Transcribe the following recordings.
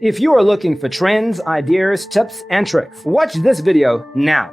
If you are looking for trends, ideas, tips, and tricks, watch this video now.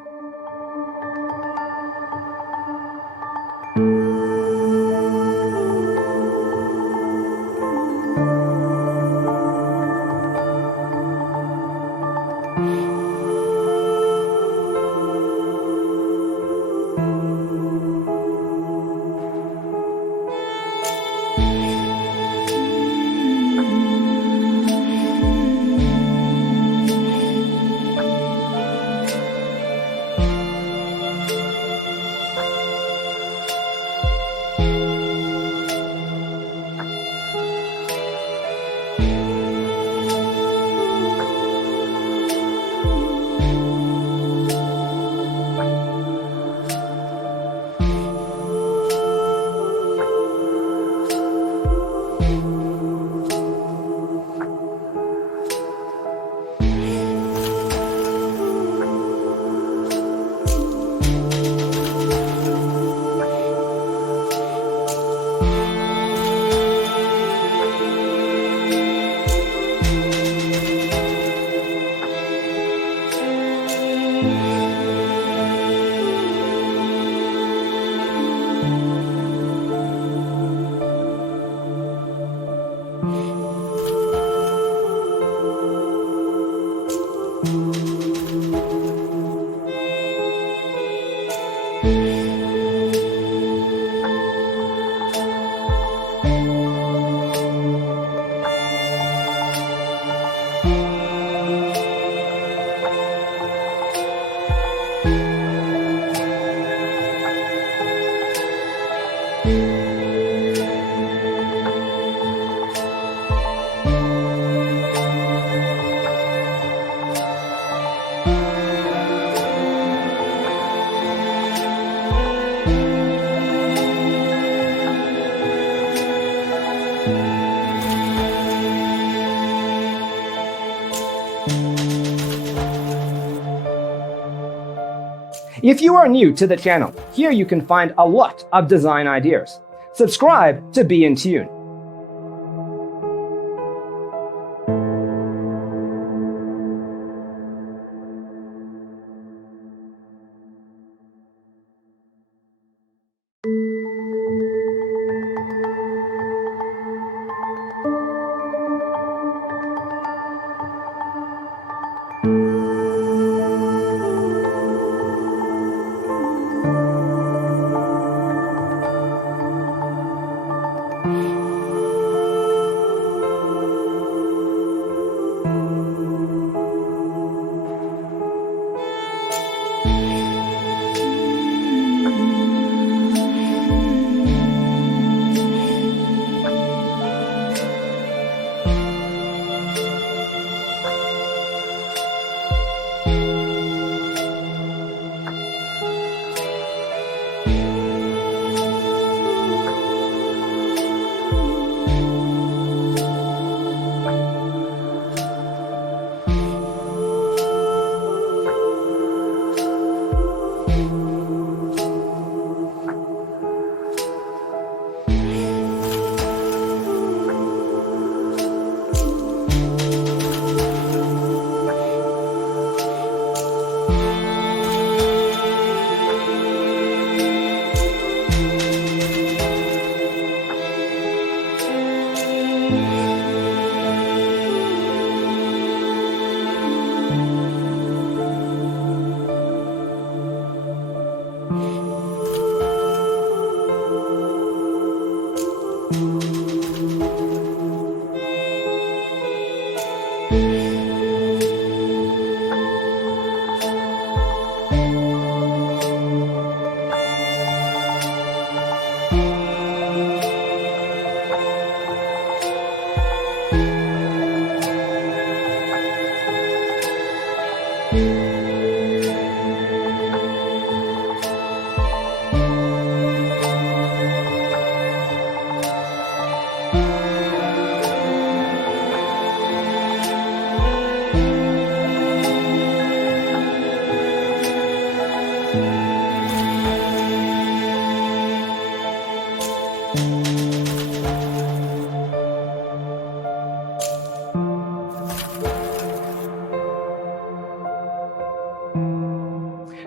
If you are new to the channel, here you can find a lot of design ideas. Subscribe to be in tune.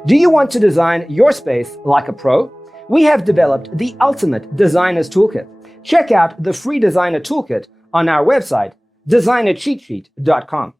Do you want to design your space like a pro? We have developed the ultimate designer's toolkit. Check out the free designer toolkit on our website, designercheatsheet.com.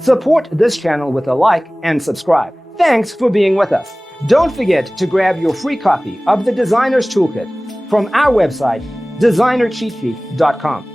Support this channel with a like and subscribe. Thanks for being with us. Don't forget to grab your free copy of the Designer's Toolkit from our website, designercheatsheet.com.